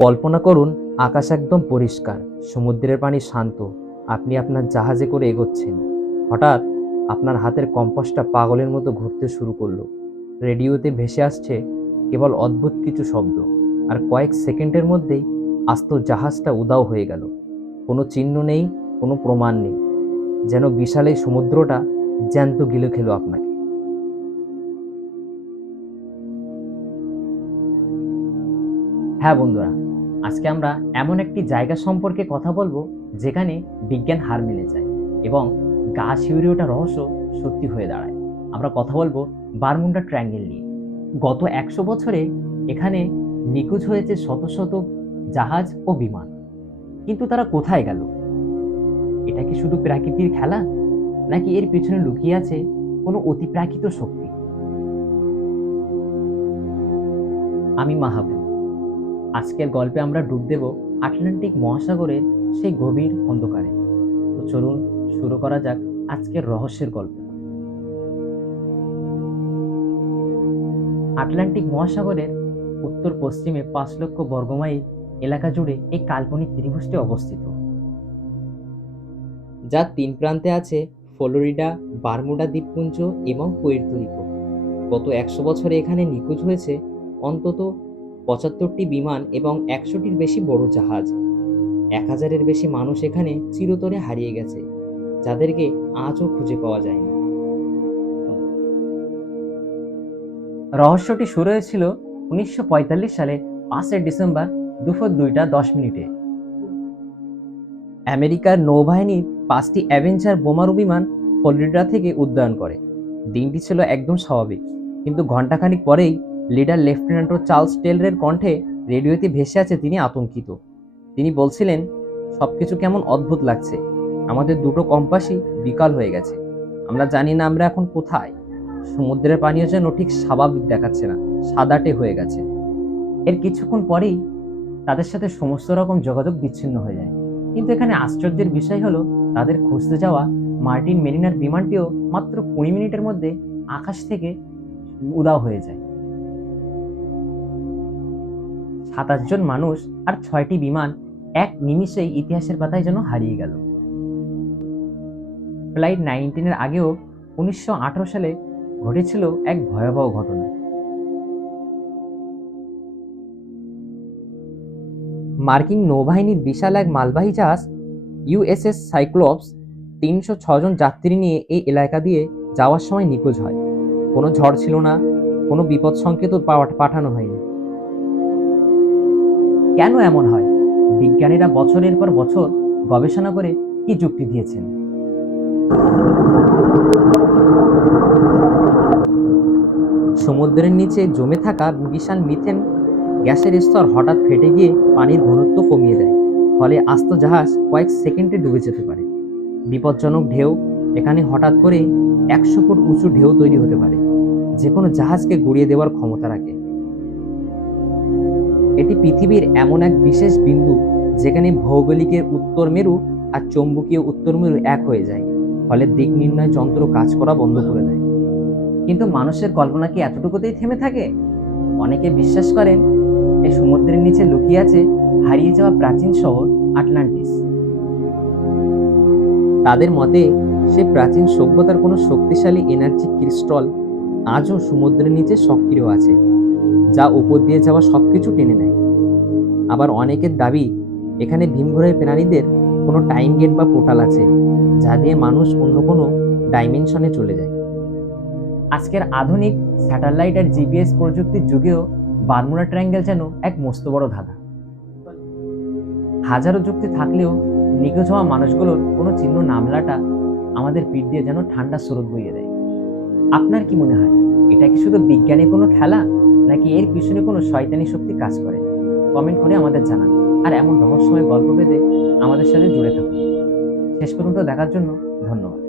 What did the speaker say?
কল্পনা করুন, আকাশ একদম পরিষ্কার, সমুদ্রের পানি শান্ত, আপনি আপনার জাহাজে করে এগোচ্ছেন। হঠাৎ আপনার হাতের কম্পাসটা পাগলের মতো ঘুরতে শুরু করলো। রেডিওতে ভেসে আসছে কেবল অদ্ভুত কিছু শব্দ, আর কয়েক সেকেন্ডের মধ্যেই আস্ত জাহাজটা উধাও হয়ে গেল। কোনো চিহ্ন নেই, কোনো প্রমাণ নেই, যেন বিশাল এই সমুদ্রটা জ্যান্ত গিলে খেলো আপনাকে। হ্যাঁ বন্ধুরা, আজকে আমরা এমন একটি জায়গা সম্পর্কে কথা বলবো যেখানে বিজ্ঞান হার মেনে যায় এবং গা শিউরে ওঠা রহস্য সত্যি হয়ে দাঁড়ায়। আমরা কথা বলবো বারমুডা ট্রায়াঙ্গেল নিয়ে। গত 100 বছরে এখানে নিখোঁজ হয়েছে শত শত জাহাজ ও বিমান, কিন্তু তারা কোথায় গেল? এটা কি শুধু প্রাকৃতিক খেলা, নাকি এর পেছনে লুকিয়ে আছে কোনো অতিপ্রাকৃত শক্তি? আমি মাহাবুব। আজকের গল্পে আমরা ডুব দেব আটলান্টিক মহাসাগরের সেই গভীর অন্ধকারে। তো চলুন শুরু করা যাক আজকের রহস্যের গল্প। আটলান্টিক মহাসাগরের উত্তর পশ্চিমে 5 লক্ষ বর্গমাইল এলাকা জুড়ে এই কাল্পনিক ত্রিভুজটি অবস্থিত, যার 3 প্রান্তে আছে ফ্লোরিডা, বারমুডা দ্বীপপুঞ্জ এবং পুয়ের্তো রিকো। গত 100 বছরে এখানে নিখোঁজ হয়েছে অন্তত 75টি বিমান এবং 100টির বেশি বড় জাহাজ। 1000-এর বেশি মানুষ এখানে চিরতরে হারিয়ে গেছে, যাদেরকে আজও খুঁজে পাওয়া যায়নি। রহস্যটি শুরু হয়েছিল 1945 সালে 5 ডিসেম্বর দুপুর 2টা 10 মিনিটে। আমেরিকার নৌবাহিনীর 5টি অ্যাভেঞ্জার বোমারু বিমান ফ্লোরিডা থেকে উড্ডয়ন করে। দিনটি ছিল একদম স্বাভাবিক, কিন্তু ঘণ্টাখানিক পরেই লিডার লেফটেন্যান্ট চার্লস টেলরের কণ্ঠে রেডিওতে ভেসে আছে তিনি আতঙ্কিত। তিনি বলছিলেন, সবকিছু কেমন অদ্ভুত লাগছে, আমাদের দুটো কম্পাসই বিকল হয়ে গেছে, আমরা জানি না আমরা এখন কোথায়। সমুদ্রের পানিও যেন ঠিক স্বাভাবিক দেখাচ্ছে না, সাদাটে হয়ে গেছে। এর কিছুক্ষণ পরেই তাদের সাথে সমস্ত রকম যোগাযোগ বিচ্ছিন্ন হয়ে যায়। কিন্তু এখানে আশ্চর্যের বিষয় হলো, তাদের খুঁজতে যাওয়া মার্টিন মেরিনার বিমানটিও মাত্র 20 মিনিটের মধ্যে আকাশ থেকে উধাও হয়ে যায়। 27 জন মানুষ আর 6টি বিমান এক নিমিষেই ইতিহাসের পাতায় যেন হারিয়ে গেল। ফ্লাইট 19-এর আগেও 1918 সালে ঘটেছিল এক ভয়াবহ ঘটনা। মার্কিন নৌবাহিনীর বিশাল এক মালবাহী জাহাজ ইউএসএস সাইক্লোপস 306 জন যাত্রী নিয়ে এই এলাকা দিয়ে যাওয়ার সময় নিখোঁজ হয়। কোনো ঝড় ছিল না, কোনো বিপদ সংকেত পাঠানো হয়নি। কেন এমন হয়? বিজ্ঞানীরা বছরের পর বছর গবেষণা করে কি যুক্তি দিয়েছেন? সমুদ্রের নিচে জমে থাকা বিশাল মিথেন গ্যাসের স্তর হঠাৎ ফেটে গিয়ে পানির ঘনত্ব কমিয়ে দেয়, ফলে আস্ত জাহাজ কয়েক সেকেন্ডে ডুবে যেতে পারে। বিপজ্জনক ঢেউ এখানে হঠাৎ করে 100 ফুট উঁচু ঢেউ তৈরি হতে পারে, যে কোনো জাহাজকে গুড়িয়ে দেওয়ার ক্ষমতা রাখে। এটি পৃথিবীর এমন এক বিশেষ বিন্দু যেখানে ভৌগোলিকের উত্তর মেরু আর চৌম্বকীয় উত্তর মেরু এক হয়ে যায়, ফলে দিক নির্ণয় যন্ত্র কাজ করা বন্ধ করে দেয়। কিন্তু মানুষের কল্পনা কি এতটুকুতেই থেমে থাকে? অনেকে বিশ্বাস করেন এই সমুদ্রের নিচে লুকিয়ে আছে হারিয়ে যাওয়া প্রাচীন শহর আটলান্টিস। তাদের মতে সে প্রাচীন সভ্যতার কোনো শক্তিশালী এনার্জি ক্রিস্টাল আজও সমুদ্রের নিচে সক্রিয় আছে, যা উপর দিয়ে যাওয়া সবকিছু টেনে নেয়। আবার অনেকের দাবি এখানে ভীমঘোড়াই প্রাণীদের কোনো টাইম গেট বা পোর্টাল আছে, যা দিয়ে মানুষ অন্য কোনো ডাইমেনশনে চলে যায়। আজকের আধুনিক স্যাটেলাইট আর জিপিএস প্রযুক্তির যুগেও বারমুডা ট্রায়াঙ্গেল যেন এক মস্ত বড় ধাঁধা। হাজারো যুক্তি থাকলেও নিখোঁজ হওয়া মানুষগুলোর কোনো চিহ্ন না মেলাটা আমাদের পিঠ দিয়ে যেন ঠান্ডা স্রোত বইয়ে দেয়। আপনার কি মনে হয়, এটা কি শুধু বিজ্ঞানের কোনো খেলা, নাকি এর পিছনে কোনো শয়তানি শক্তি কাজ করে? কমেন্ট করে আমাদের জানান, আর এমন রহস্যময় গল্প পেতে আমাদের সাথে জুড়ে থাকুন। শেষ পর্যন্ত দেখার জন্য ধন্যবাদ।